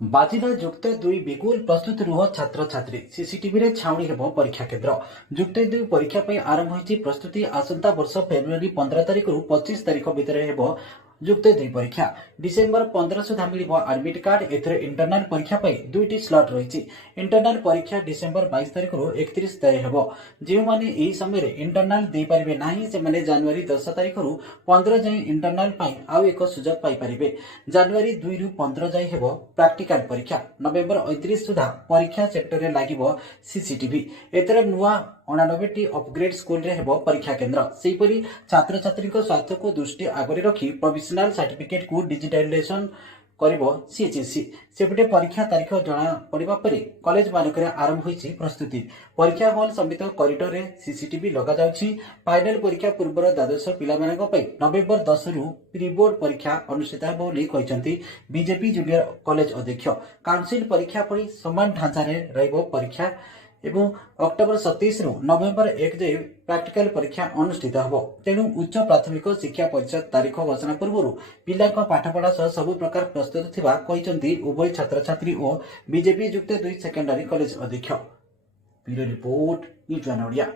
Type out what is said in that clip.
बाजिला जुक्त दुई बिगुल प्रस्तुत रुह छात्र छात्री सीसीटीवी रे छाउणी हेबो परीक्षा केन्द्र जुक्त दुई परीक्षा पई आरंभ होईची प्रस्तुति आसंता वर्ष फेब्रुआरी 15 तारिख रु 25 तारिख भितर हेबो जुक्त दुई परीक्षा डिसेम्बर 15 सुधा मिलिबो एडमिट कार्ड एथरे इंटरनल परीक्षा पई दुईटी स्लॉट रहिची इंटरनल परीक्षा डिसेम्बर 22 तारिख रु 31 तारिख हेबो जे माने एही समय रे इंटरनल दे परिबे नाही से माने जनवरी 10 तारिख रु 15 जाय इंटरनल पई आउ एक सुजोग पाई परिबे जनवरी 2 रु 15 जाय हेबो प्रैक्टिकल परीक्षा नवेम्बर 29 सुधा परीक्षा सेक्टर रे लागिबो सीसीटीवी एतरे नुवा 89 अपग्रेड स्कूल रे हेबो परीक्षा केन्द्र सेहीपरि छात्र छात्री स्वास्थ्य को दृष्टि आगरे रखी प्रोविजनल सर्टिफिकेट को डिजिटलाइजेशन करिबो सीएचएससी सेपटे परीक्षा तारीख जणा पड़िबा परे कॉलेज मानकरे आरंभ होईची प्रस्तुति परीक्षा हॉल समित कॉरिडोर रे सीसीटीवी लगा जाउची फाइनल परीक्षा पूर्वर द्वादश पिला मानक पई नवेम्बर 10 रु प्री बोर्ड परीक्षा अनुष्ठित हेबो बोली कहिसंती बीजेपी जूनियर कॉलेज अध्यक्ष काउंसिल परीक्षा परि समान ढांचा रे रहबो परीक्षा एवं अक्टोबर 27 रु नवेम्बर 1 जाए प्रैक्टिकल परीक्षा अनुष्ठित हेबो तेणु उच्च प्राथमिक शिक्षा परिषद तारीख घोषणा पूर्व पिला पाठपढ़ा सह सब प्रकार प्रस्तुत थिबा कहिसंती उभय छात्र छात्री और बीजेपी युक्त दुई सेकेंडरी कॉलेज अध्यक्ष bureau report news one Odia.